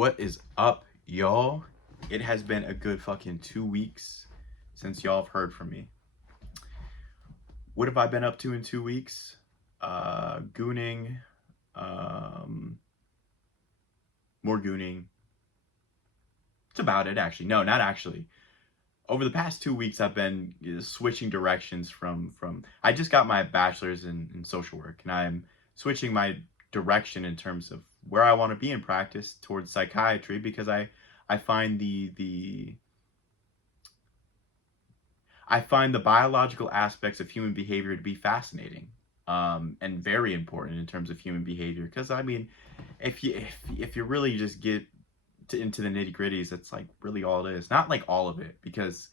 What is up, y'all? It has been a good fucking 2 weeks since y'all have heard from me. What have I been up to in 2 weeks? Gooning, more gooning. It's about it, actually. No, not actually. Over the past 2 weeks, I've been switching directions from I just got my bachelor's in social work, and I'm switching my direction in terms of where I want to be in practice towards psychiatry, because I find the I find the biological aspects of human behavior to be fascinating, and very important in terms of human behavior. Because I mean, if you really just get into the nitty gritties, that's like really all it is. Not like all of it, because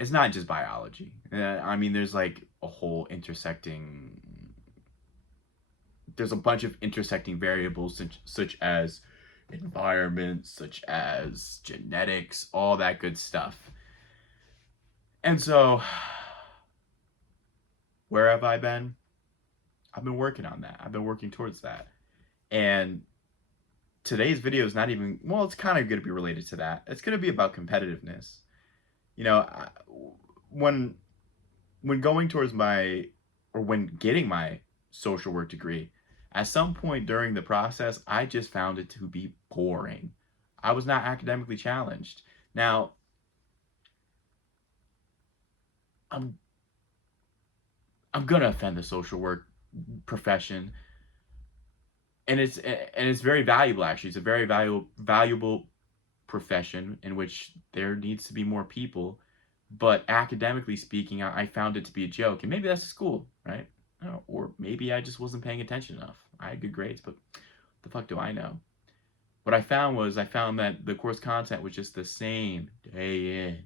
it's not just biology. I mean, there's like a whole intersecting. There's a bunch of intersecting variables such as environment, such as genetics, all that good stuff. And so, where have I been? I've been working on that. I've been working towards that. And today's video is not even, well, it's kind of going to be related to that. It's going to be about competitiveness. You know, when going towards when getting my social work degree, at some point during the process, I just found it to be boring. I was not academically challenged. Now, I'm gonna offend the social work profession, and it's very valuable. Actually, it's a very valuable profession in which there needs to be more people. But academically speaking, I found it to be a joke, and maybe that's the school, right? Or maybe I just wasn't paying attention enough. I had good grades, but the fuck do I know? What I found that the course content was just the same day in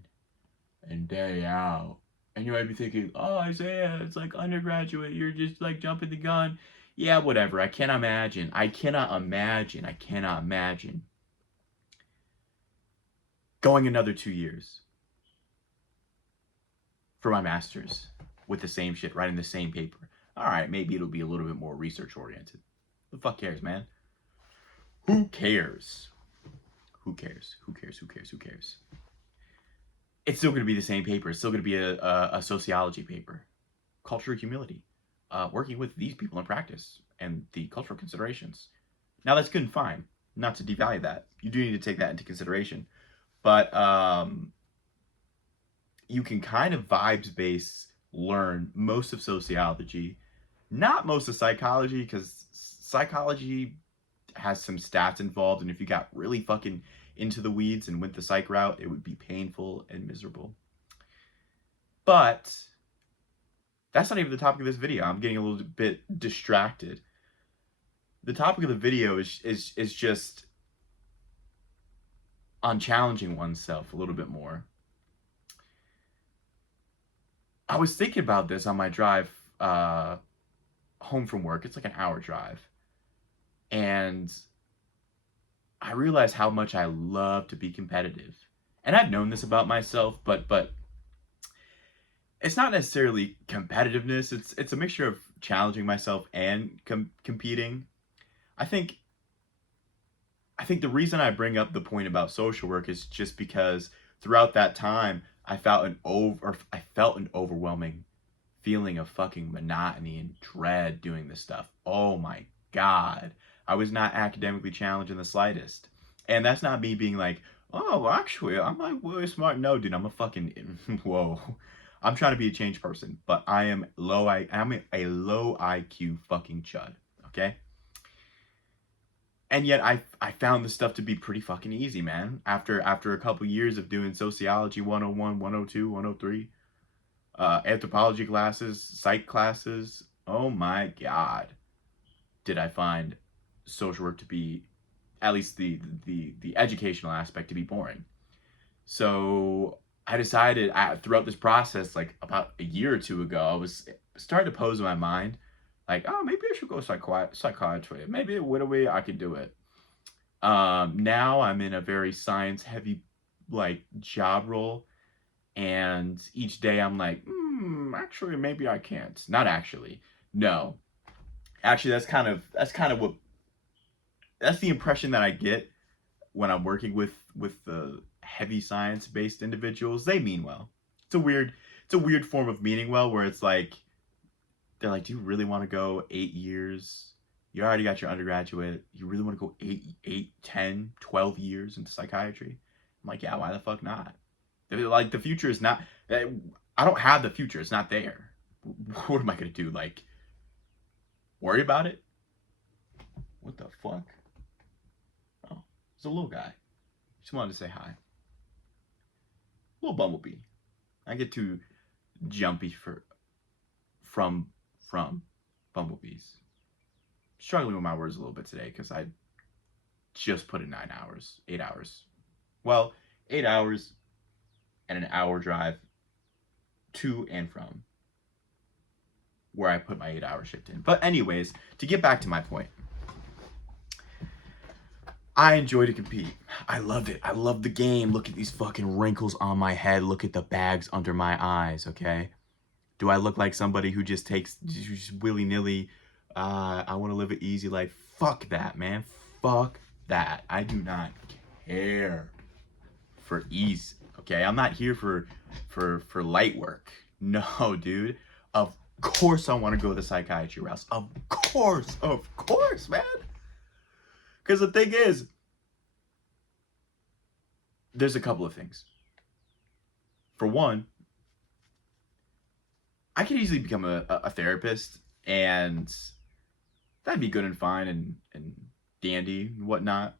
and day out. And you might be thinking, oh, Isaiah, it's like undergraduate. You're just like jumping the gun. Yeah, whatever. I cannot imagine going another 2 years for my master's with the same shit, writing the same paper. All right, maybe it'll be a little bit more research oriented. The fuck cares, man? Who cares? Who cares? Who cares? Who cares? Who cares? It's still going to be the same paper. It's still going to be a sociology paper. Cultural humility. Working with these people in practice and the cultural considerations. Now, that's good and fine. Not to devalue that. You do need to take that into consideration. But you can kind of vibes-based learn most of sociology. Not most of psychology, because psychology has some stats involved, and if you got really fucking into the weeds and went the psych route, it would be painful and miserable. But that's not even the topic of this video. I'm getting a little bit distracted. The topic of the video is just on challenging oneself a little bit more. I was thinking about this on my drive home from work. It's like an hour drive. And I realized how much I love to be competitive. And I've known this about myself, but it's not necessarily competitiveness. It's a mixture of challenging myself and competing. I think the reason I bring up the point about social work is just because throughout that time I felt an overwhelming feeling of fucking monotony and dread doing this stuff. Oh my God. I was not academically challenged in the slightest. And that's not me being like, oh, actually, I'm like really smart. No, dude, I'm a fucking, whoa. I'm trying to be a change person, but I'm a low IQ fucking chud, okay? And yet I found this stuff to be pretty fucking easy, man. After a couple years of doing sociology 101, 102, 103, anthropology classes, psych classes, oh my God, did I find social work to be, at least the educational aspect, to be boring. So I decided throughout this process, like about a year or two ago, I was starting to pose in my mind, like, oh, maybe I should go psychiatry. Maybe with a way I could do it. Now I'm in a very science-heavy, like, job role, and each day I'm like, actually, maybe I can't. Not actually. No. Actually, that's kind of what, that's the impression that I get when I'm working with the heavy science based individuals, they mean well. It's a weird form of meaning well where it's like they're like, do you really want to go 8 years? You already got your undergraduate. You really want to go 10, 12 years into psychiatry? I'm like, yeah, why the fuck not? They're like, the future is not, I don't have the future. It's not there. What am I going to do? Like, worry about it? What the fuck? Oh, it's a little guy. Just wanted to say hi. Little bumblebee. I get too jumpy from bumblebees. Struggling with my words a little bit today because I just put in 9 hours, 8 hours. Well, 8 hours and an hour drive to and from where I put my 8 hour shift in. But anyways, to get back to my point, I enjoy to compete. I loved it. I love the game. Look at these fucking wrinkles on my head. Look at the bags under my eyes, okay? Do I look like somebody who just takes, just willy-nilly, I want to live an easy life? Fuck that, man. Fuck that. I do not care for ease, okay? I'm not here for light work. No, dude. Of course I want to go the psychiatry route. Of course, man. Because the thing is, there's a couple of things. For one, I could easily become a therapist, and that'd be good and fine and dandy and whatnot.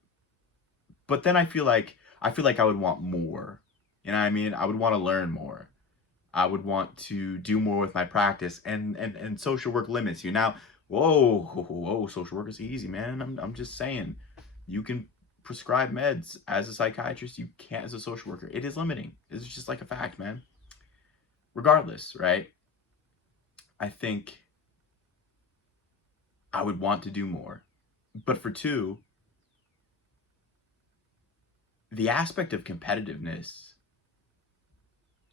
But then I feel like I would want more. You know what I mean? I would want to learn more. I would want to do more with my practice, and social work limits you. Now, whoa, social work is easy, man. I'm just saying, you can prescribe meds as a psychiatrist, you can't as a social worker. It is limiting. It's just like a fact, man. Regardless, right? I think I would want to do more. But for two, the aspect of competitiveness,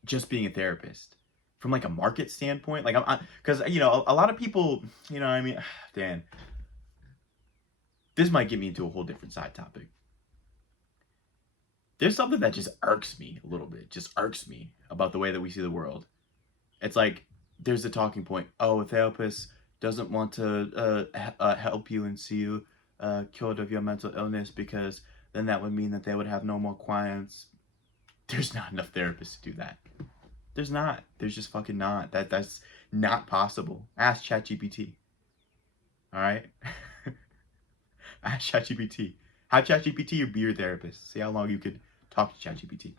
just being a therapist, from like a market standpoint, like because you know a lot of people, you know, I mean, Dan, this might get me into a whole different side topic. There's something that just irks me a little bit, just irks me about the way that we see the world. It's like there's a talking point. Oh, a therapist doesn't want to help you and see you cured of your mental illness because then that would mean that they would have no more clients. There's not enough therapists to do that. There's not. There's just fucking not. That's not possible. Ask ChatGPT. All right? Ask ChatGPT. Have ChatGPT be your therapist. See how long you could talk to ChatGPT.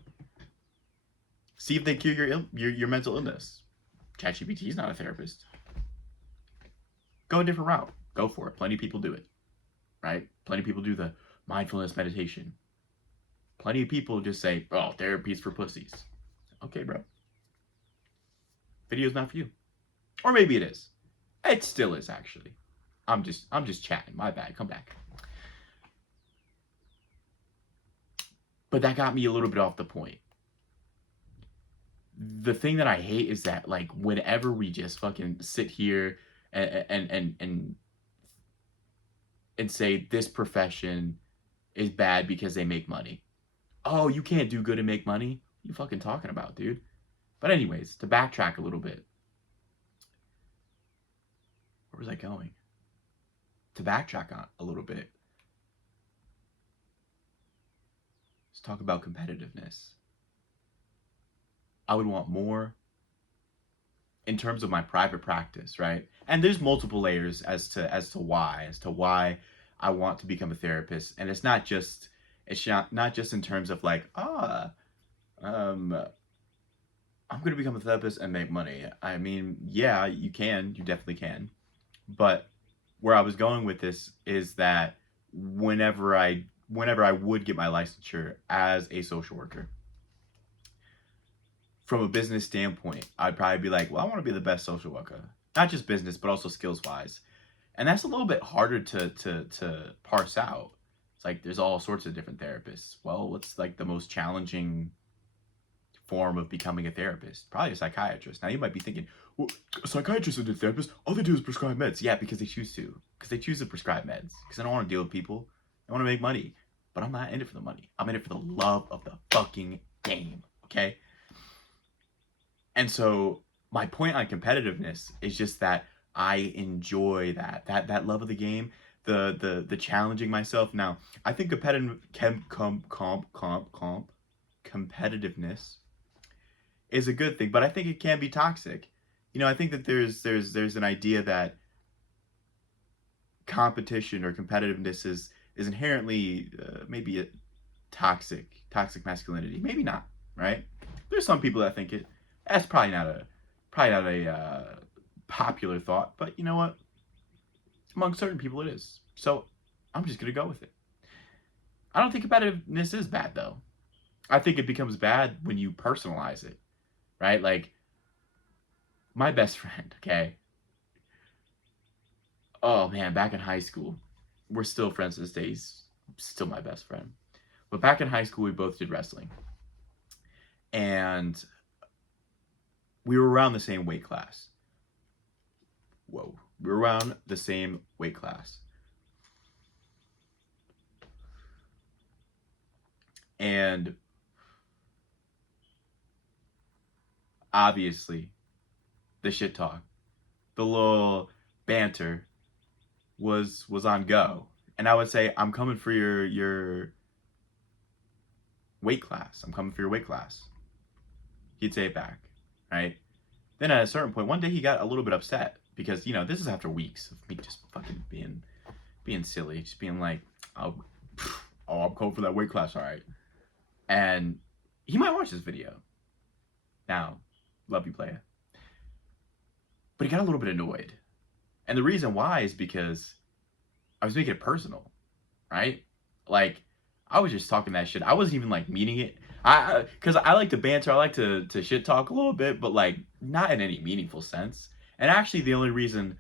See if they cure your mental illness. ChatGPT is not a therapist. Go a different route. Go for it. Plenty of people do it. Right? Plenty of people do the mindfulness meditation. Plenty of people just say, oh, therapy's for pussies. Okay, bro. Video's not for you. Or maybe it is. It still is, actually. I'm just chatting. My bad. Come back. But that got me a little bit off the point. The thing that I hate is that, like, whenever we just fucking sit here and say this profession is bad because they make money. Oh, you can't do good and make money? What are you fucking talking about, dude? But anyways, to backtrack a little bit. Where was I going? To backtrack on a little bit. Let's talk about competitiveness. I would want more in terms of my private practice, right? And there's multiple layers as to why I want to become a therapist. And it's not just in terms of like, I'm going to become a therapist and make money. I mean, yeah, you definitely can. But where I was going with this is that whenever I would get my licensure as a social worker, from a business standpoint, I'd probably be like, well, I want to be the best social worker. Not just business, but also skills-wise. And that's a little bit harder to parse out. It's like there's all sorts of different therapists. Well, what's like the most challenging form of becoming a therapist? Probably a psychiatrist. Now you might be thinking, well, a psychiatrist and a therapist, all they do is prescribe meds. Yeah, because they choose to. Because they choose to prescribe meds. Because they don't want to deal with people. They want to make money. but I'm not in it for the money. I'm in it for the love of the fucking game, okay? And so my point on competitiveness is just that I enjoy that love of the game, the challenging myself. Now, I think competitiveness is a good thing, but I think it can be toxic. I think that there's an idea that competition or competitiveness is inherently maybe a toxic masculinity. Maybe not, right? There's some people that think it. That's probably not a popular thought, but you know what? Among certain people, it is. So I'm just gonna go with it. I don't think competitiveness is bad though. I think it becomes bad when you personalize it, right? Like my best friend, okay? Oh man, back in high school, we're still friends to this day. He's still my best friend. But back in high school, we both did wrestling. And we were around the same weight class. Whoa. We were around the same weight class. And obviously, the shit talk, the little banter was on go. And I would say, I'm coming for your weight class. I'm coming for your weight class. He'd say it back, right? Then at a certain point, one day he got a little bit upset because this is after weeks of me just fucking being silly, just being like, oh, I'm going for that weight class, all right. And he might watch this video. Now, love you, playa. But he got a little bit annoyed, and the reason why is because I was making it personal, right? Like I was just talking that shit. I wasn't even like meaning it. Because I like to banter, I like to shit talk a little bit, but like not in any meaningful sense. And actually, the only reason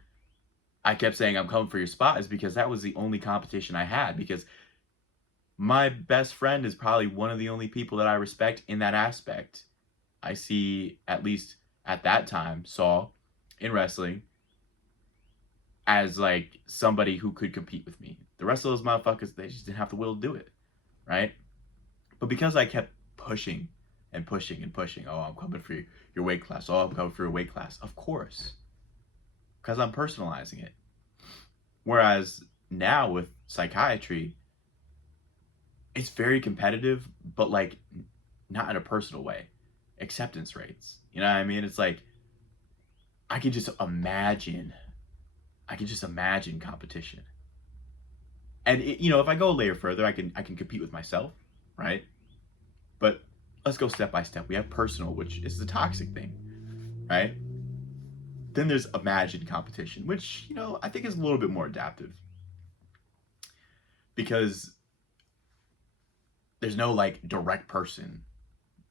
I kept saying I'm coming for your spot is because that was the only competition I had. Because my best friend is probably one of the only people that I respect in that aspect. I see, at least at that time, saw in wrestling as like somebody who could compete with me. The rest of those motherfuckers, they just didn't have the will to do it, right? But because I kept pushing and pushing and pushing, oh, I'm coming for your weight class. Oh, I'm coming for your weight class. Of course, because I'm personalizing it. Whereas now with psychiatry, it's very competitive, but like not in a personal way. Acceptance rates. You know what I mean? It's like I can just imagine. I can just imagine competition. And if I go a layer further, I can compete with myself, right? But let's go step by step. We have personal, which is the toxic thing, right? Then there's imagined competition, which I think is a little bit more adaptive because there's no like direct person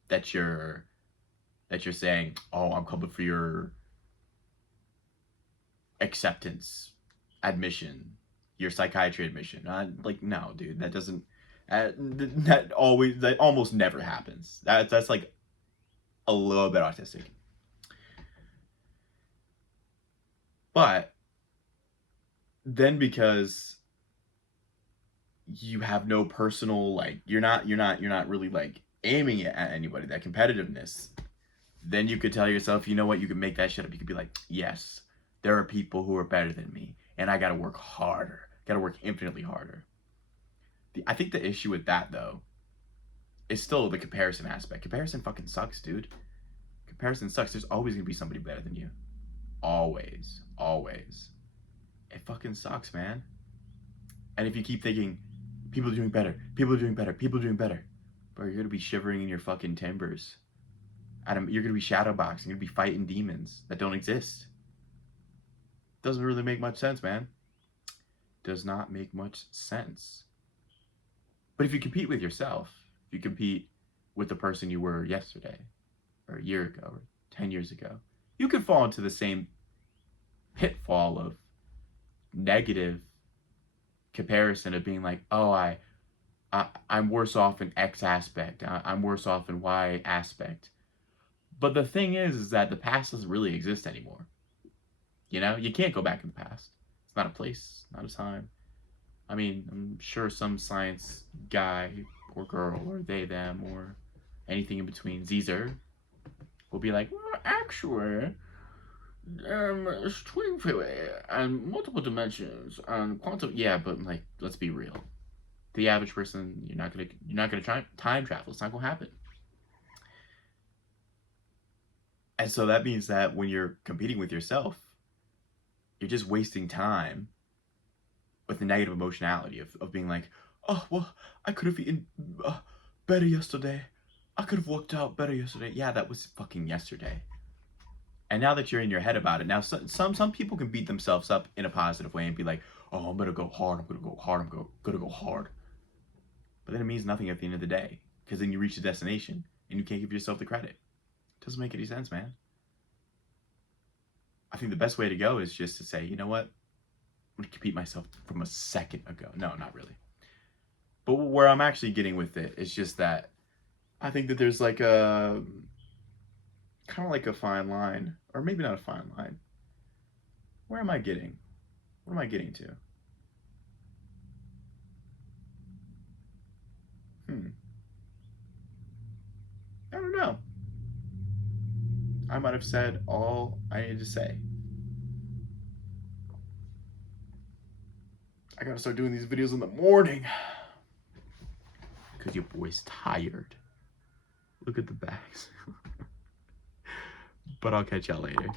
that you're saying, oh, I'm coming for your acceptance admission, your psychiatry admission. Like, no, dude, that doesn't. That almost never happens. That's like a little bit autistic. But then because you have no personal, like, you're not really like aiming it at anybody, that competitiveness, then you could tell yourself, you know what, you can make that shit up. You could be like, yes, there are people who are better than me, and I gotta work harder, gotta work infinitely harder. I think the issue with that though is still the comparison aspect. Comparison fucking sucks, dude. Comparison sucks. There's always gonna be somebody better than you. Always. Always. It fucking sucks, man. And if you keep thinking, people are doing better, people are doing better, people are doing better, bro, you're gonna be shivering in your fucking timbers. You're gonna be shadowboxing, you're gonna be fighting demons that don't exist. Doesn't really make much sense, man. Does not make much sense. But if you compete with yourself, if you compete with the person you were yesterday, or a year ago, or 10 years ago, you could fall into the same pitfall of negative comparison of being like, oh, I'm worse off in X aspect, I'm worse off in Y aspect. But the thing is that the past doesn't really exist anymore. You can't go back in the past. It's not a place, not a time. I mean, I'm sure some science guy or girl or they, them, or anything in between, Caesar, will be like, well, actually, string theory and multiple dimensions and quantum. Yeah, but like, let's be real. The average person, you're not gonna try time travel. It's not gonna happen. And so that means that when you're competing with yourself, you're just wasting time with the negative emotionality of being like, oh, well, I could have eaten better yesterday. I could have worked out better yesterday. Yeah, that was fucking yesterday. And now that you're in your head about it, now some people can beat themselves up in a positive way and be like, oh, I'm gonna go hard. I'm gonna go hard. gonna go hard. But then it means nothing at the end of the day because then you reach the destination and you can't give yourself the credit. It doesn't make any sense, man. I think the best way to go is just to say, you know what? I'm gonna compete myself from a second ago. No, not really. But where I'm actually getting with it is just that I think that there's like a kind of like a fine line, or maybe not a fine line. Where am I getting? What am I getting to? Hmm. I don't know. I might have said all I needed to say. I gotta start doing these videos in the morning. Because your boy's tired. Look at the bags. But I'll catch y'all later.